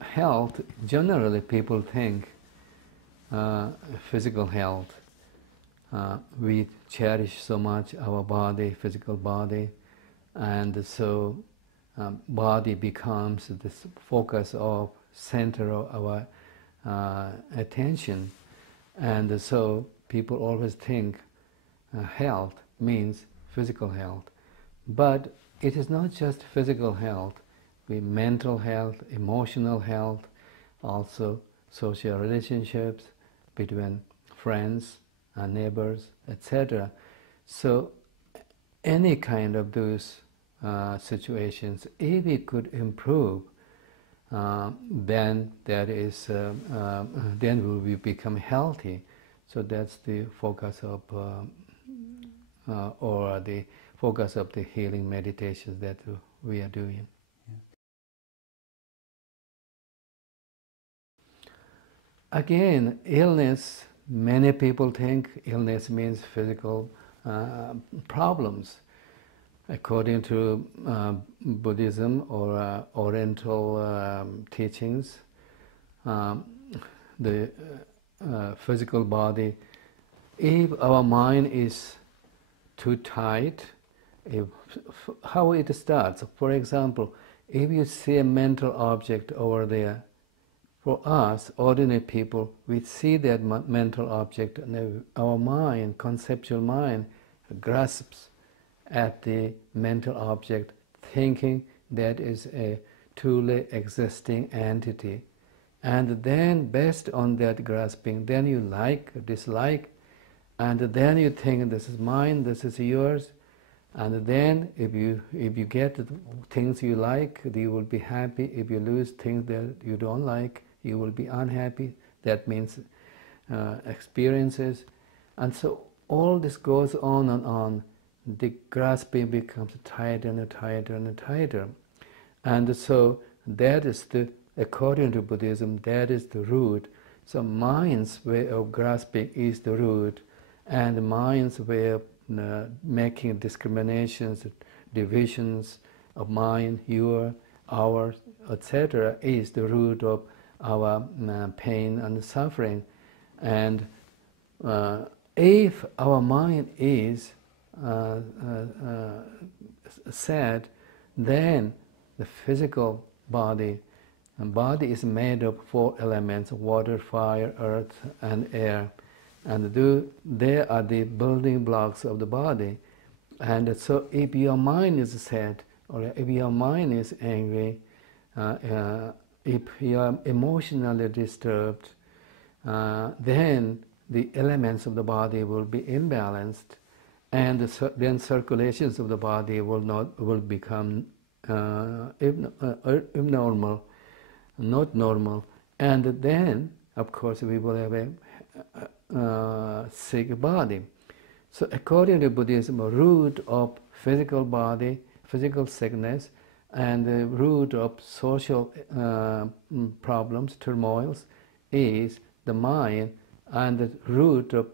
Health, generally people think physical health. We cherish so much our body, physical body, and so body becomes this focus of center of our attention, and so people always think health means physical health, but it is not just physical health. We mental health, emotional health, also social relationships between friends and neighbors, etc. So any kind of those situations, if we could improve, then that is then we become healthy. So that's the focus of or the focus of the healing meditations that we are doing. Again, illness, many people think illness means physical problems. According to Buddhism or Oriental teachings, the physical body, if our mind is too tight, how it starts. For example, if you see a mental object over there, for us, ordinary people, we see that mental object and our mind, conceptual mind, grasps at the mental object, thinking that is a truly existing entity. And then, based on that grasping, then you like, dislike, and then you think this is mine, this is yours. And then, if you get the things you like, you will be happy. If you lose things that you don't like, you will be unhappy. That means experiences. And so all this goes on and on. The grasping becomes tighter and tighter and tighter. And so that is according to Buddhism, that is the root. So mind's way of grasping is the root, and mind's way of making discriminations, divisions of mine, your, ours, etc., is the root of our pain and suffering. And if our mind is sad, then the physical body is made of 4 elements: water, fire, earth, and air. And they are the building blocks of the body. And so if your mind is sad, or if your mind is angry, if you are emotionally disturbed, then the elements of the body will be imbalanced, and then circulations of the body will become abnormal, not normal, and then, of course, we will have a sick body. So according to Buddhism, the root of physical body, physical sickness, and the root of social problems, turmoils, is the mind, and the root of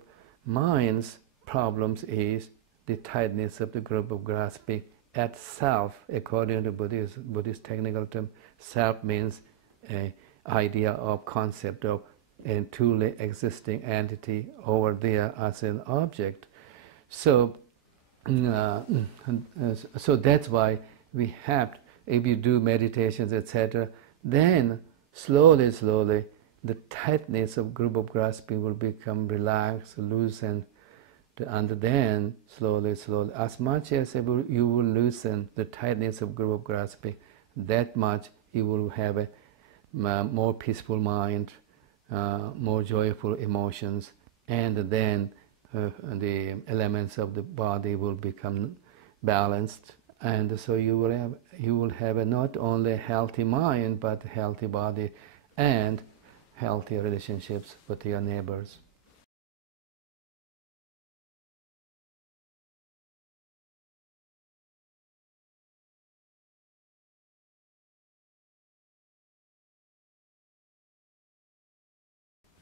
mind's problems is the tightness of the grip of grasping at self. According to Buddhist technical term, self means an idea of concept of a truly existing entity over there as an object. So, so that's why we have, if you do meditations, etc., then slowly, the tightness of grip of grasping will become relaxed, loosened, and then slowly, as much as you will loosen the tightness of grip of grasping, that much you will have a more peaceful mind, more joyful emotions, and then the elements of the body will become balanced, and so you will have a not only healthy mind but healthy body and healthy relationships with your neighbors.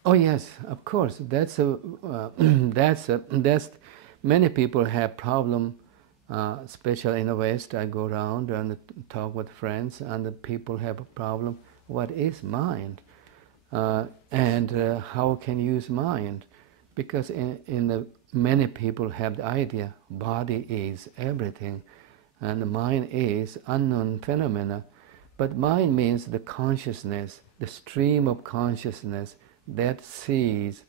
Oh yes, of course. That's a that's many people have problem, especially in the West. I go around and talk with friends, and the people have a problem. What is mind, and how can you use mind? Because in the many people have the idea body is everything, and the mind is unknown phenomena. But mind means the consciousness, the stream of consciousness that sees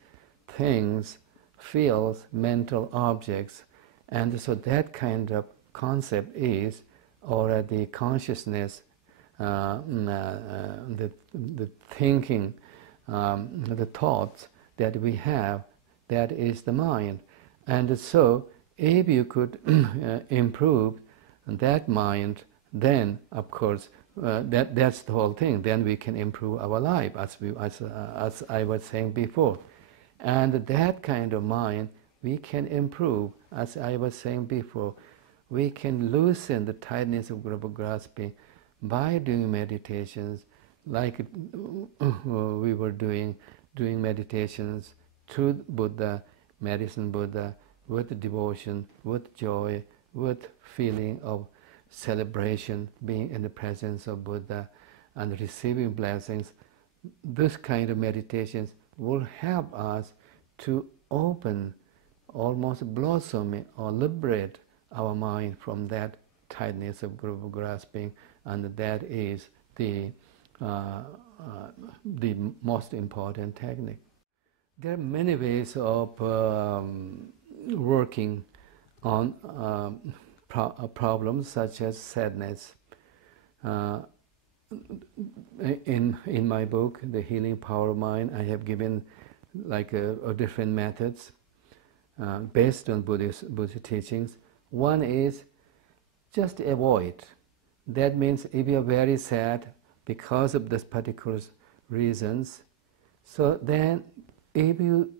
things, feels mental objects. And so that kind of concept is, or the consciousness, the thinking, the thoughts that we have, that is the mind. And so if you could improve that mind, then of course that's the whole thing. Then we can improve our life, as I was saying before. And that kind of mind we can improve, as I was saying before. We can loosen the tightness of grasping by doing meditations, like we were doing meditations through Buddha, medicine Buddha, with devotion, with joy, with feeling of celebration, being in the presence of Buddha and receiving blessings. This kind of meditations will help us to open, almost blossom or liberate our mind from that tightness of grasping, and that is the most important technique. There are many ways of working on problems such as sadness. In my book, The Healing Power of Mind, I have given like different methods based on Buddhist teachings. One is just avoid. That means if you are very sad because of this particular reasons, so then if you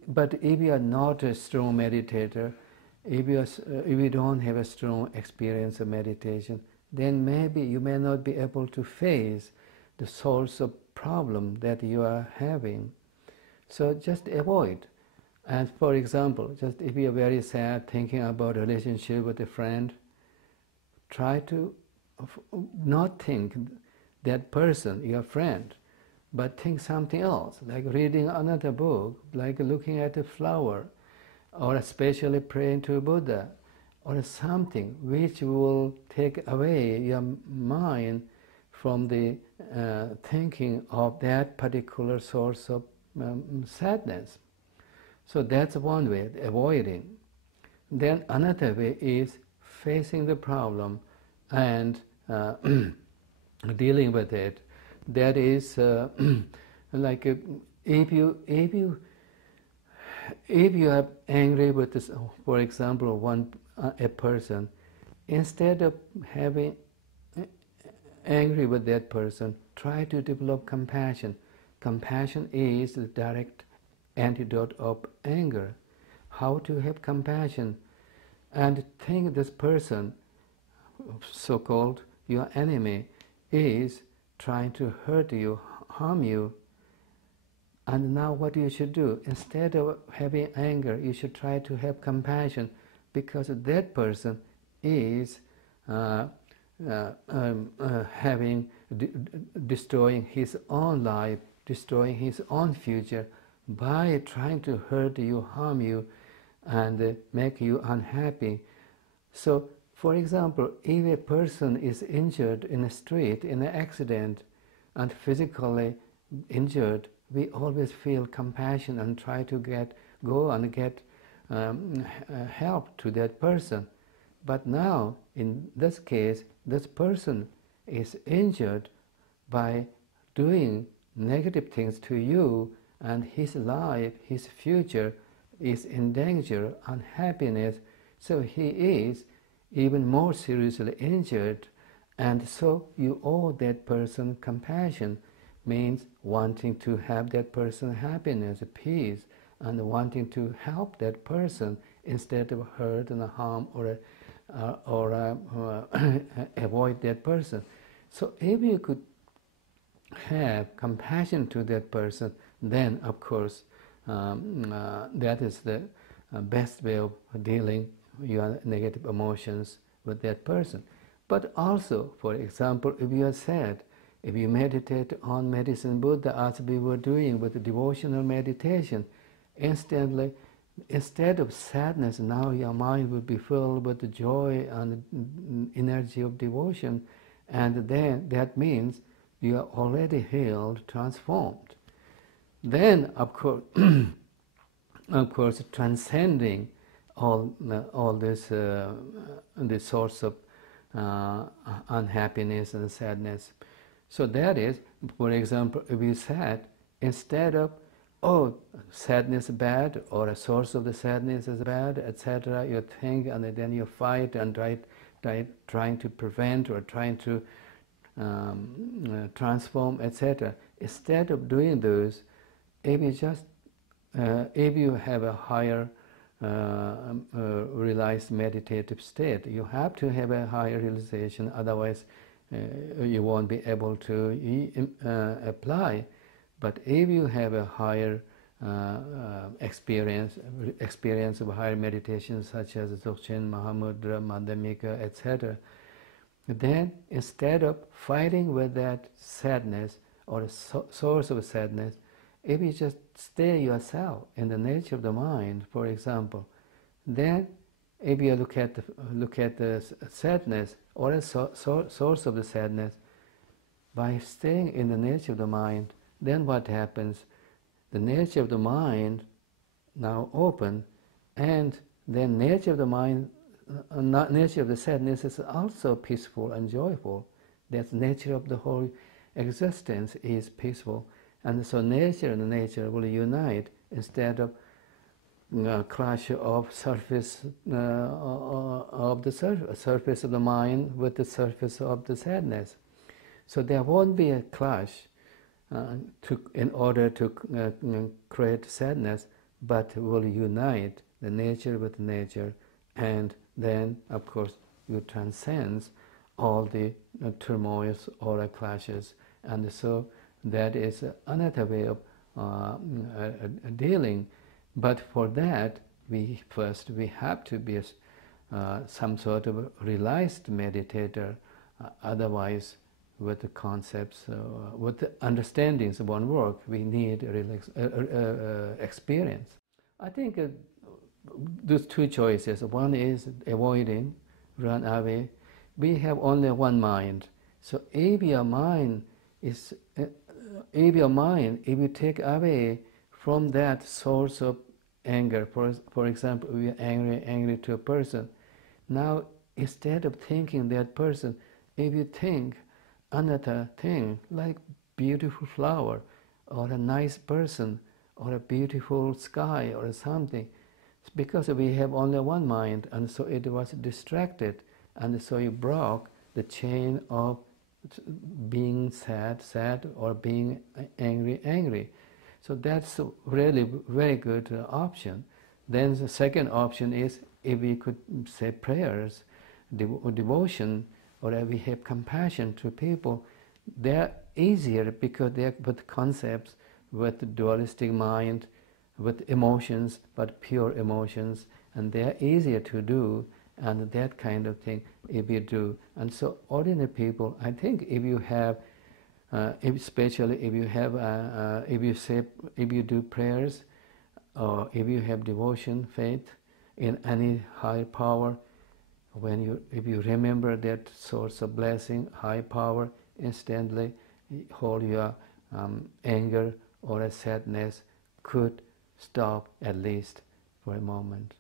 are not a strong meditator, if you don't have a strong experience of meditation, then maybe you may not be able to face the source of problem that you are having. So just avoid. And for example, just if you are very sad thinking about a relationship with a friend, try to not think that person, your friend, but think something else, like reading another book, like looking at a flower, or especially praying to Buddha, or something which will take away your mind from the thinking of that particular source of sadness. So that's one way, avoiding. Then another way is facing the problem and dealing with it. That is like if you are angry with this, for example, a person, instead of having angry with that person, try to develop compassion. Compassion is the direct antidote of anger. How to have compassion and think this person, so-called your enemy, is trying to hurt you, harm you. And now what you should do, instead of having anger, you should try to have compassion, because that person is destroying his own life, destroying his own future by trying to hurt you, harm you, and make you unhappy. So, for example, if a person is injured in a street, in an accident, and physically injured, we always feel compassion and try to go and get help to that person. But now, in this case, this person is injured by doing negative things to you, and his life, his future is in danger, unhappiness. So he is even more seriously injured, and so you owe that person compassion. Means wanting to have that person happiness, peace, and wanting to help that person instead of hurt and harm or avoid that person. So if you could have compassion to that person, then of course that is the best way of dealing your negative emotions with that person. But also, for example, if you are sad, if you meditate on medicine Buddha as we were doing with the devotional meditation, instantly, instead of sadness, now your mind will be filled with the joy and energy of devotion, and then that means you are already healed, transformed. Then, of course, of course, transcending all this this source of unhappiness and sadness. So that is, for example, if you sad, instead of, oh, sadness is bad, or a source of the sadness is bad, etc., you think and then you fight and trying to prevent or trying to transform, etc. Instead of doing those, if you just if you have a higher realized meditative state, you have to have a higher realization, otherwise you won't be able to apply. But if you have a higher experience of higher meditation, such as Dzogchen, Mahamudra, Madhyamika, etc., then instead of fighting with that sadness or a source of sadness, if you just stay yourself in the nature of the mind, for example, then if you look at the sadness or a source of the sadness, by staying in the nature of the mind, then what happens? The nature of the mind now open, and then nature of the mind, nature of the sadness is also peaceful and joyful. That's nature of the whole existence is peaceful, and so nature and nature will unite instead of clash of surface of the surface of the mind with the surface of the sadness. So there won't be a clash in order to create sadness, but will unite the nature with nature, and then, of course, you transcend all the turmoils or clashes, and so that is another way of dealing. But for that, we have to be some sort of a realized meditator. Otherwise, with the concepts, with the understandings won't work. We need experience. I think those two choices. One is avoiding, run away. We have only one mind. So if your mind is, if you take away from that source of anger, for example, we are angry to a person. Now, instead of thinking that person, if you think another thing like beautiful flower, or a nice person, or a beautiful sky, or something, it's because we have only one mind, and so it was distracted, and so you broke the chain of being sad, or being angry. So that's really very good option. Then the second option is, if we could say prayers, devotion, or if we have compassion to people, they're easier because they're with concepts, with dualistic mind, with emotions, but pure emotions, and they're easier to do, and that kind of thing if you do. And so ordinary people, I think if you have, especially if you have, if you do prayers, or if you have devotion, faith in any higher power, if you remember that source of blessing, high power, instantly all your anger or a sadness could stop, at least for a moment.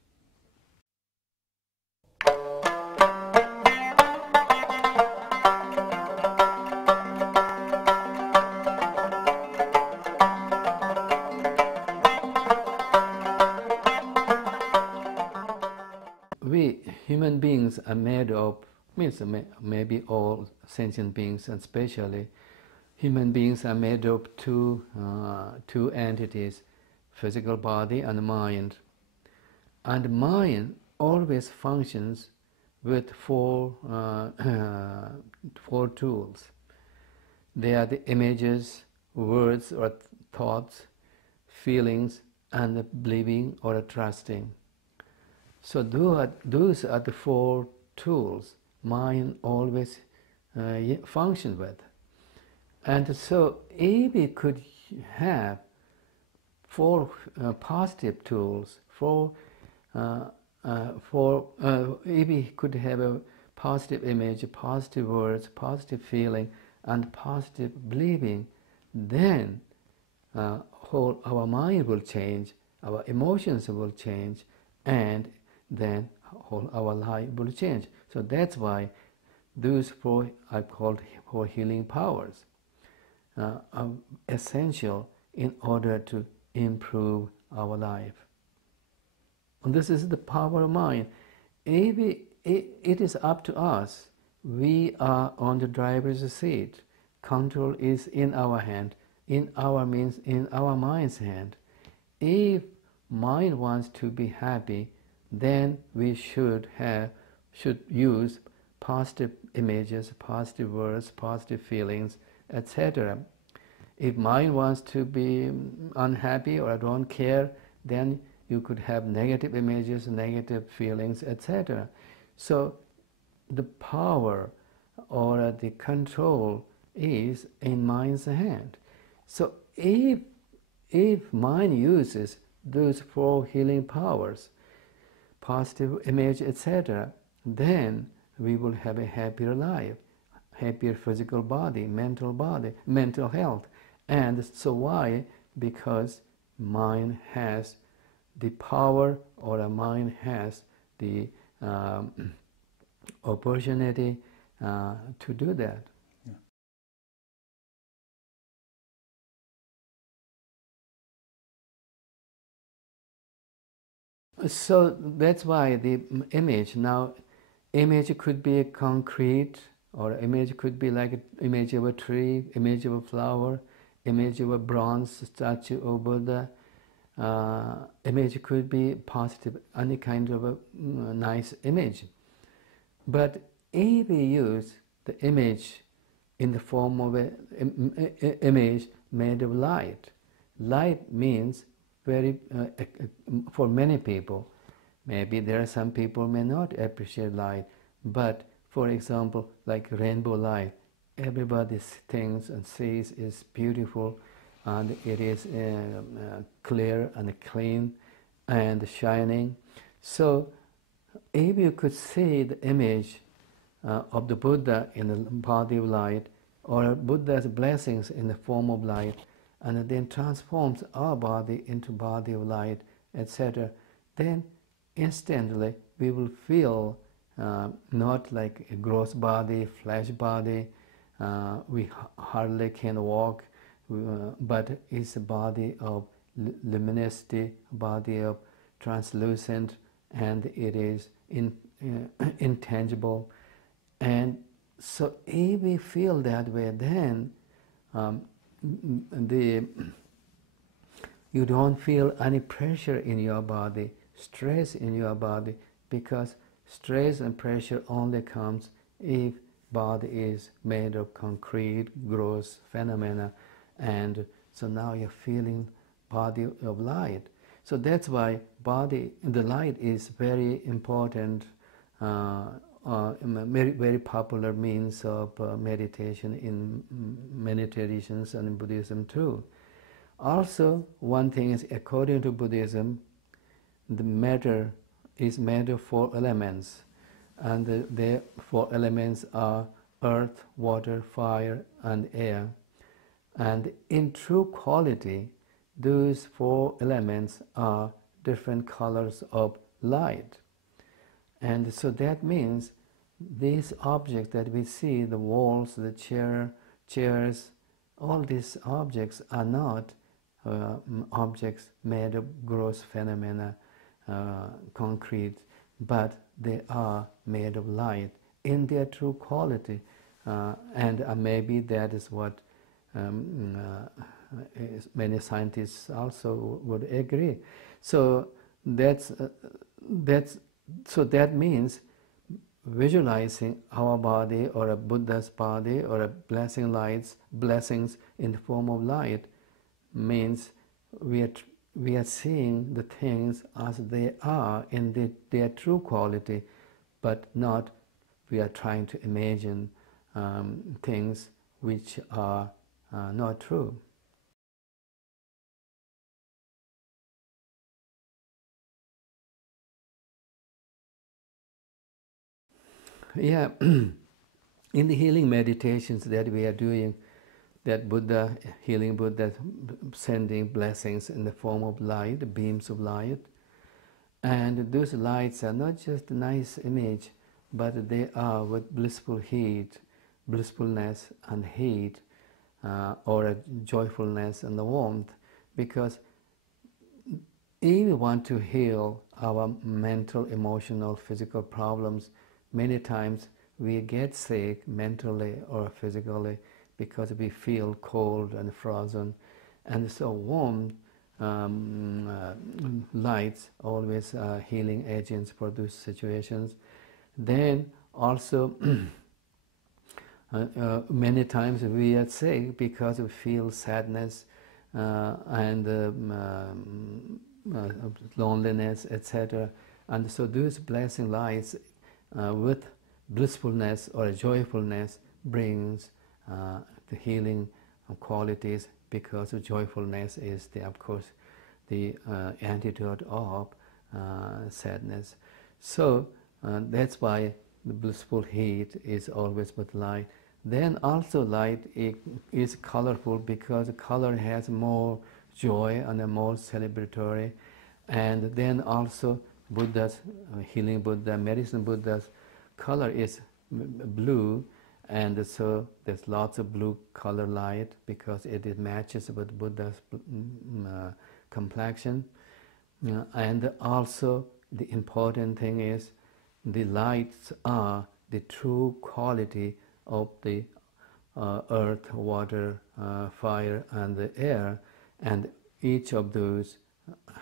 We human beings are made of, maybe all sentient beings, and especially human beings are made of two entities, physical body and mind. And mind always functions with four tools. They are the images, words or thoughts, feelings, and believing or trusting. So those are the four tools mind always functions with. And so if we could have four positive tools, if we could have a positive image, positive words, positive feeling, and positive believing, then our mind will change, our emotions will change, and then whole our life will change. So that's why those four are called four healing powers, are essential in order to improve our life. And this is the power of mind. It is up to us. We are on the driver's seat. Control is in our hand. In our mind's hand. If mind wants to be happy, then we should use positive images, positive words, positive feelings, etc. If mind wants to be unhappy or don't care, then you could have negative images, negative feelings, etc. So the power or the control is in mind's hand. So if mind uses those four healing powers, positive image, etc., then we will have a happier life, happier physical body, mental health. And so why? Because mind has the power, or a mind has the opportunity to do that. So that's why the image could be concrete, or image could be like an image of a tree, image of a flower, image of a bronze statue of Buddha. Image could be positive, any kind of a nice image. But if we use the image in the form of an image made of light, light means for many people, maybe there are some people may not appreciate light, but for example, like rainbow light, everybody thinks and sees is beautiful, and it is clear and clean and shining. So if you could see the image of the Buddha in the body of light, or Buddha's blessings in the form of light, and then transforms our body into body of light, etc., then instantly we will feel not like a gross body, flesh body, we hardly can walk, but it's a body of luminosity, body of translucent, and it is intangible. And so if we feel that way, then you don't feel any pressure in your body, stress in your body, because stress and pressure only comes if body is made of concrete, gross phenomena, and so now you're feeling body of light. So that's why the light is very important, very popular means of meditation in many traditions and in Buddhism too. Also, one thing is, according to Buddhism, the matter is made of four elements, and the four elements are earth, water, fire, and air. And in true quality, those four elements are different colors of light. And so that means these objects that we see, the walls, the chairs, all these objects are not objects made of gross phenomena, concrete, but they are made of light in their true quality. And maybe that is what many scientists also would agree. So that means visualizing our body, or a Buddha's body, or a blessings in the form of light, means we are we are seeing the things as they are in their true quality, but not we are trying to imagine things which are not true. Yeah, in the healing meditations that we are doing, that Buddha, healing Buddha, sending blessings in the form of light, beams of light, and those lights are not just a nice image, but they are with blissful heat, blissfulness and heat, or a joyfulness and the warmth, because if we want to heal our mental, emotional, physical problems, many times we get sick mentally or physically because we feel cold and frozen, and so warm lights always are healing agents for those situations. Then also many times we are sick because we feel sadness and loneliness, etc. And so those blessing lights with blissfulness or joyfulness brings the healing qualities, because joyfulness is, of course, the antidote of sadness. So that's why the blissful heat is always with light. Then also light is colorful, because color has more joy and a more celebratory. And then also Buddha's, healing Buddha, medicine Buddha's color is blue, and so there's lots of blue color light because it matches with Buddha's complexion. And also the important thing is the lights are the true quality of the earth, water, fire and the air, and each of those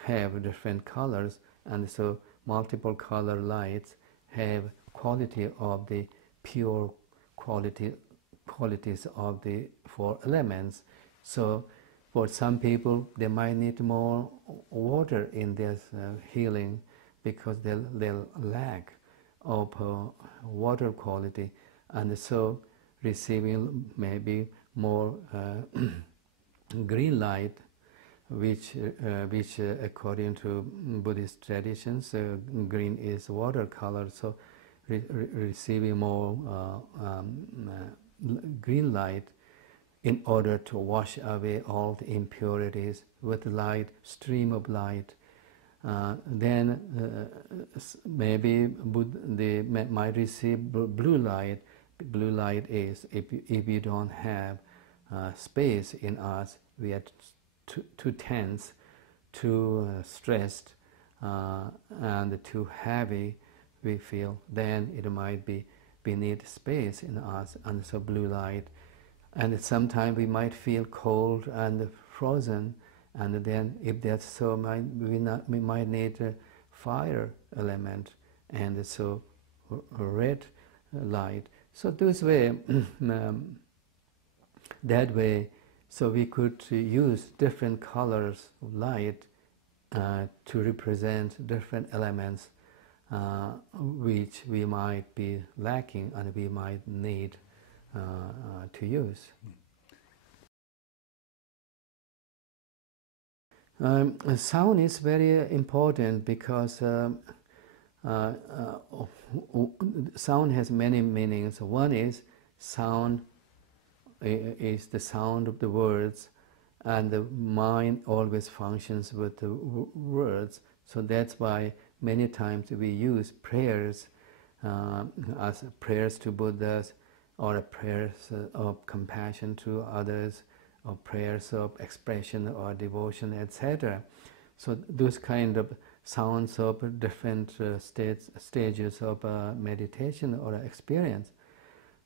have different colors, and so multiple color lights have quality of the pure qualities of the four elements. So for some people they might need more water in their healing because they'll lack of water quality, and so receiving maybe more green light, which according to Buddhist traditions, green is water color, so receiving more green light in order to wash away all the impurities with light, stream of light. Then maybe they might receive blue light. Blue light is if you don't have space in us, we are too tense, too stressed, and too heavy, we feel, then it might be we need space in us, and so blue light. And sometimes we might feel cold and frozen, and then if that's so, we might need a fire element, and so red light. So this way, that way, so we could use different colors of light to represent different elements which we might be lacking and we might need to use. Sound is very important because sound has many meanings. One is sound is the sound of the words, and the mind always functions with the words. So that's why many times we use prayers as prayers to Buddhas, or prayers of compassion to others, or prayers of expression or devotion, etc. So those kind of sounds of different stages of meditation or experience.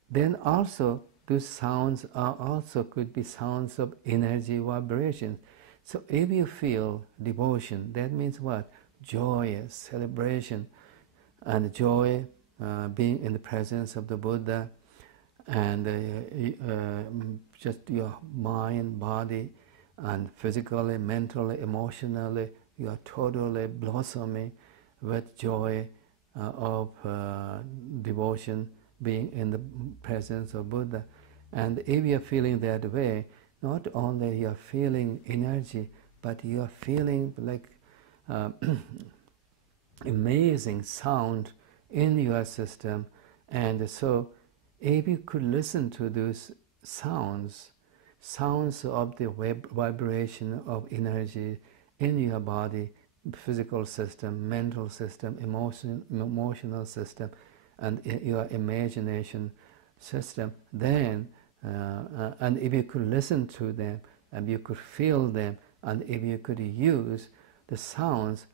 Then also those sounds are also could be sounds of energy vibrations. So if you feel devotion, that means what? Joy, celebration, and joy, being in the presence of the Buddha, and just your mind, body, and physically, mentally, emotionally, you are totally blossoming with joy of devotion, being in the presence of Buddha. And if you are feeling that way, not only you are feeling energy, but you are feeling like amazing sound in your system. And so if you could listen to those sounds of the vibration of energy in your body, physical system, mental system, emotional system, and your imagination system, then and if you could listen to them, and you could feel them, and if you could use the sounds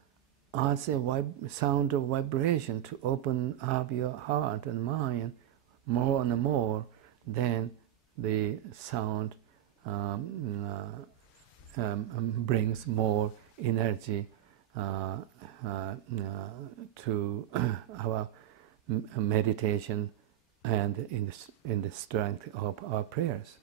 as a sound of vibration to open up your heart and mind more and more, then the sound brings more energy to our meditation and in the strength of our prayers.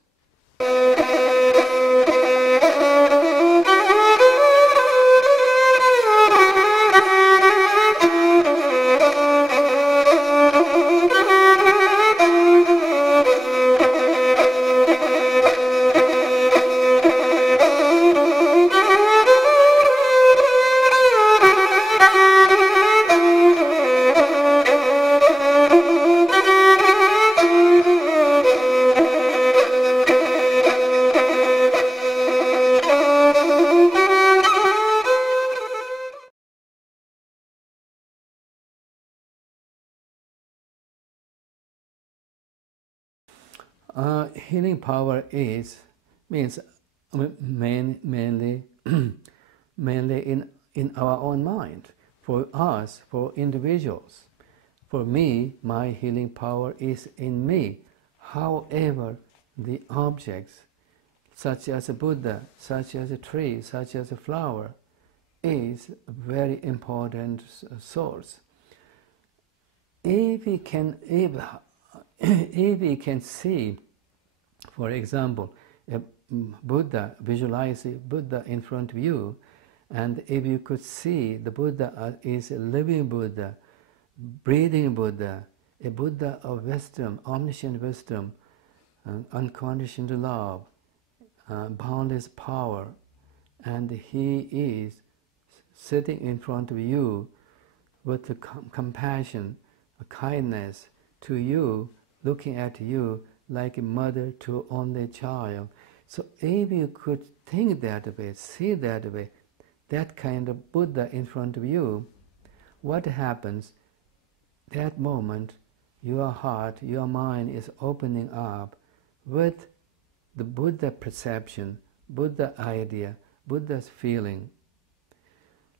Healing power means mainly in our own mind. For us, for individuals, for me, my healing power is in me. However, the objects, such as a Buddha, such as a tree, such as a flower, is a very important source. If we can see, for example, a Buddha, visualize a Buddha in front of you, and if you could see the Buddha is a living Buddha, breathing Buddha, a Buddha of wisdom, omniscient wisdom, unconditional love, boundless power, and he is sitting in front of you with the compassion, kindness to you, looking at you like a mother to only child. So if you could think that way, see that way, that kind of Buddha in front of you, what happens? That moment, your heart, your mind is opening up with the Buddha perception, Buddha idea, Buddha's feeling.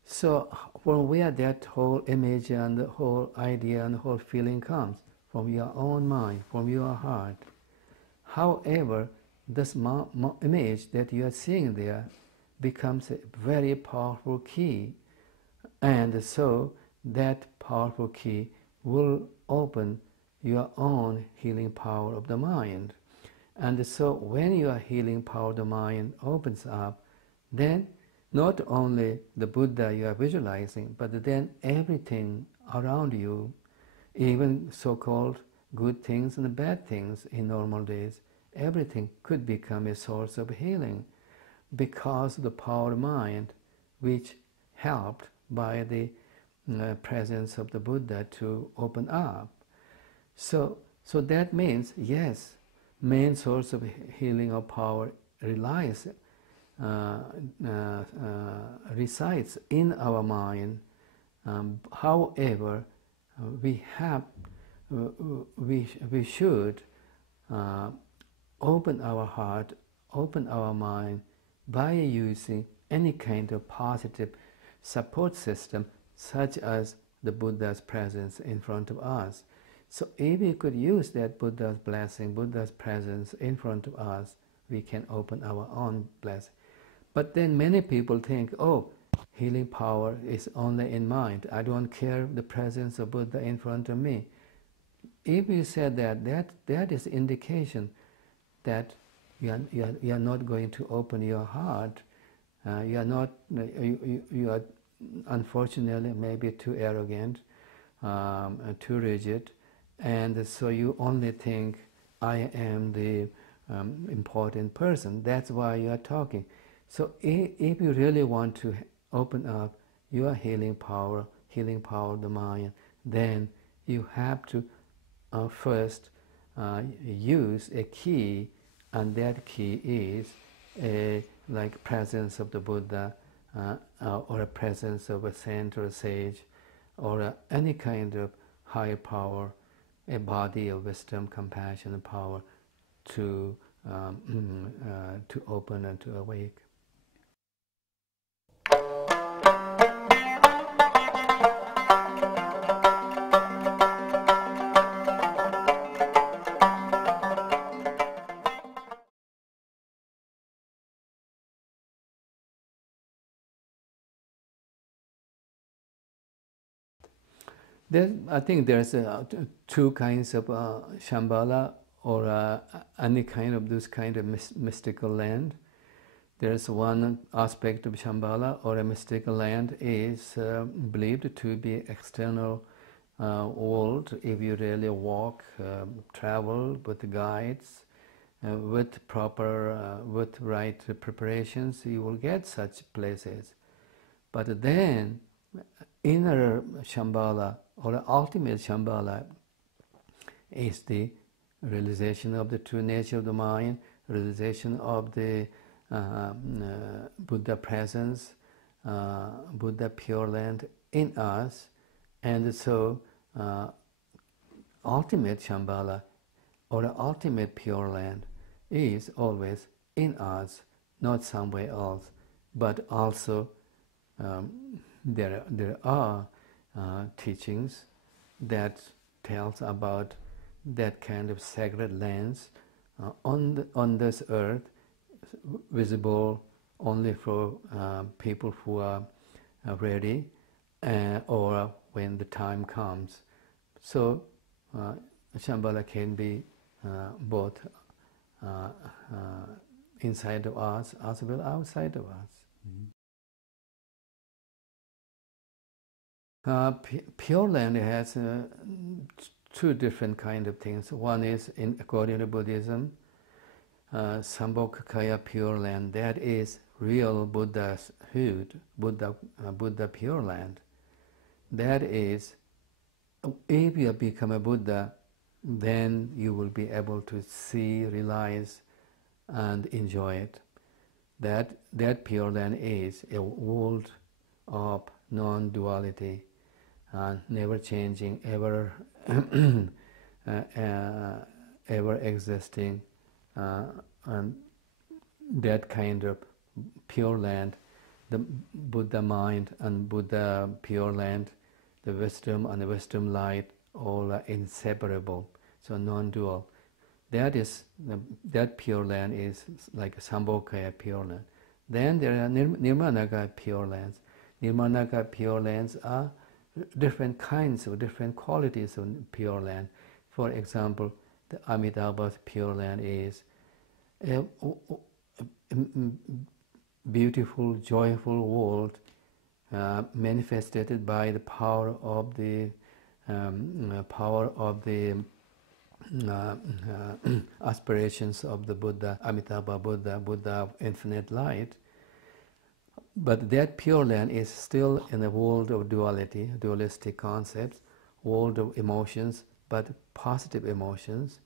So from where that whole image and the whole idea and the whole feeling comes? From your own mind, from your heart. However, this image that you are seeing there becomes a very powerful key, and so that powerful key will open your own healing power of the mind. And so when your healing power of the mind opens up, then not only the Buddha you are visualizing, but then everything around you, even so-called good things and bad things in normal days, everything could become a source of healing because of the power of mind, which helped by the presence of the Buddha to open up. So that means, yes, main source of healing or power resides in our mind. However, we should open our heart, open our mind by using any kind of positive support system, such as the Buddha's presence in front of us. So if we could use that Buddha's blessing, Buddha's presence in front of us, we can open our own blessing. But then many people think, oh, healing power is only in mind. I don't care the presence of Buddha in front of me. If you said that is indication that you are not going to open your heart. You are not. You are unfortunately maybe too arrogant, too rigid, and so you only think I am the important person. That's why you are talking. So if you really want to open up your healing power of the mind, then you have to first use a key, and that key is like presence of the Buddha, or a presence of a saint or a sage, or any kind of higher power, a body of wisdom, compassion, and power to open and to awake. I think there's two kinds of Shambhala, or any kind of this kind of mystical land. There's one aspect of Shambhala, or a mystical land, is believed to be external world. If you really walk, travel with guides, with proper, with right preparations, you will get such places. But then, inner Shambhala, or ultimate Shambhala, is the realization of the true nature of the mind, realization of the Buddha presence, Buddha Pure Land in us, and so ultimate Shambhala, or ultimate Pure Land, is always in us, not somewhere else, but also there are teachings that tells about that kind of sacred lands on this earth, visible only for people who are ready, or when the time comes. So Shambhala can be both inside of us as well outside of us. Pure Land has two different kind of things. One is, according to Buddhism, Sambhogakaya Pure Land. That is real Buddhahood, Buddha Pure Land. That is, if you become a Buddha, then you will be able to see, realize, and enjoy it. That Pure Land is a world of non-duality, never changing, ever ever existing, and that kind of Pure Land, the Buddha mind and Buddha Pure Land, the wisdom and the wisdom light, all are inseparable, so non-dual. That Pure Land is like a Sambhogakaya Pure Land. Then there are Nirmanakaya Pure Lands. Nirmanakaya Pure Lands are different kinds of, different qualities of Pure Land. For example, the Amitabha Pure Land is a beautiful, joyful world manifested by the power of the aspirations of the Buddha, Amitabha Buddha, Buddha of infinite light. But that Pure Land is still in a world of duality, dualistic concepts, world of emotions, but positive emotions,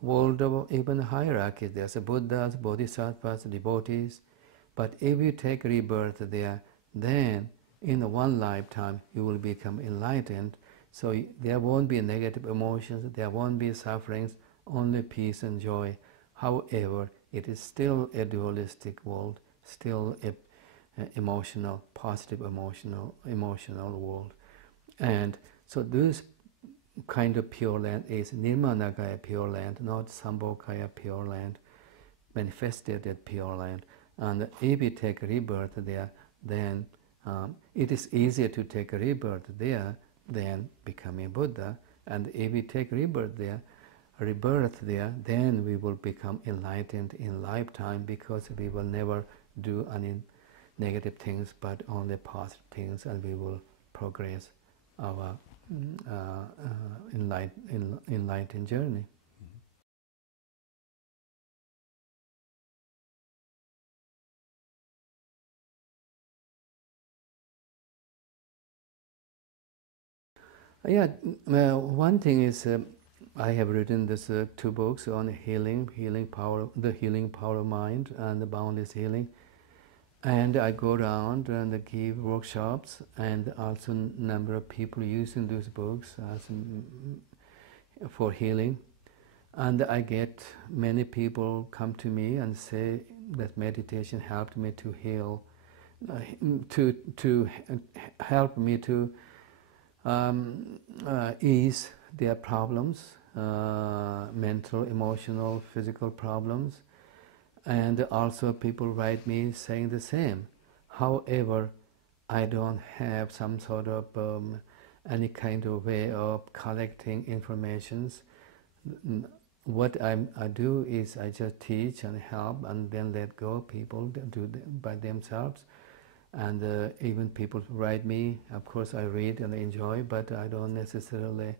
world of even hierarchies. There's a Buddhas, Bodhisattvas, devotees. But if you take rebirth there, then in one lifetime you will become enlightened. So there won't be negative emotions, there won't be sufferings, only peace and joy. However, it is still a dualistic world, still a emotional, positive emotional world. And so this kind of Pure Land is Nirmanakaya Pure Land, not Sambhogakaya Pure Land, manifested at Pure Land. And if you take rebirth there, then it is easier to take a rebirth there than becoming Buddha. And if you take rebirth there, rebirth there, then we will become enlightened in lifetime, because we will never do any negative things but only positive things, and we will progress our enlightened journey. Yeah, one thing is I have written this 2 books on healing power, the healing power of mind and the boundless healing. And I go around and give workshops, and also number of people using those books for healing. And I get many people come to me and say that meditation helped me to heal, to help me to ease their problems, mental, emotional, physical problems. And also people write me saying the same. However, I don't have some sort of any kind of way of collecting informations. What I do is I just teach and help, and then let go. People do by themselves. And even people write me, of course I read and enjoy, but I don't necessarily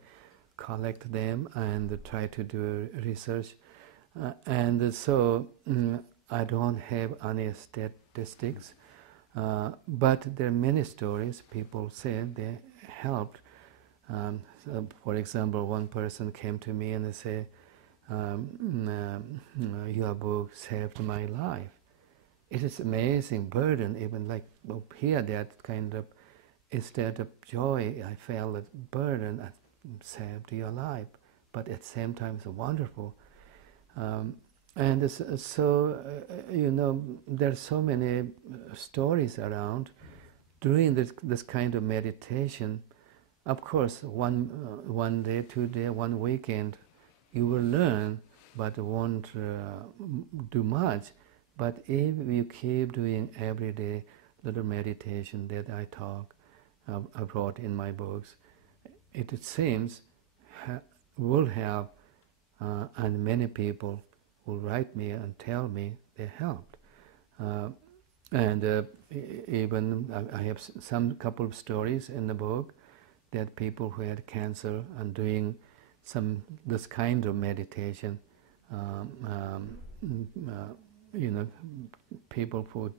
collect them and try to do research. And so I don't have any statistics, but there are many stories. People say they helped. So for example, one person came to me and they say, your book saved my life. It is amazing burden, even like here, that kind of, instead of joy, I felt that burden saved your life, but at the same time it's wonderful. And so, there are so many stories around. During this kind of meditation, of course, one day, 2 days, 1 weekend, you will learn, but won't do much. But if you keep doing every day little meditation that I wrote in my books, it seems will help, and many people will write me and tell me they helped. And even I have some couple of stories in the book that people who had cancer and doing this kind of meditation, people who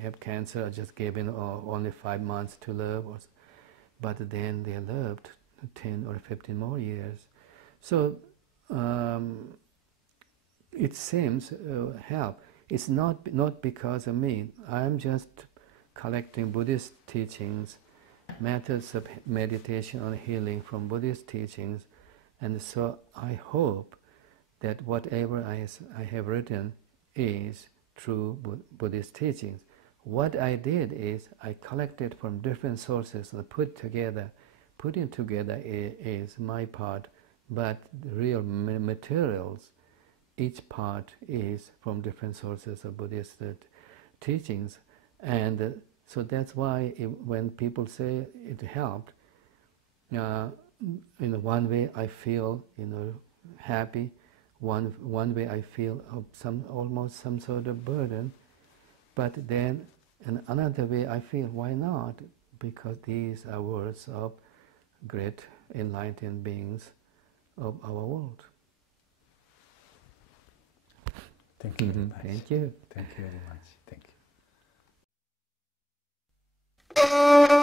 have cancer are just given only 5 months to live, but then they lived 10 or 15 more years. So it seems help. It's not because of me. I'm just collecting Buddhist teachings, methods of meditation on healing from Buddhist teachings, and so I hope that whatever I have written is true Buddhist teachings. What I did is I collected from different sources and putting together is my part, but the real materials, each part is from different sources of Buddhist teachings. And so that's why when people say it helped, in one way I feel happy, one way I feel almost some sort of burden, but then in another way I feel, why not? Because these are words of great enlightened beings of our world. Thank you very much. Thank you. Thank you very much. Thank you.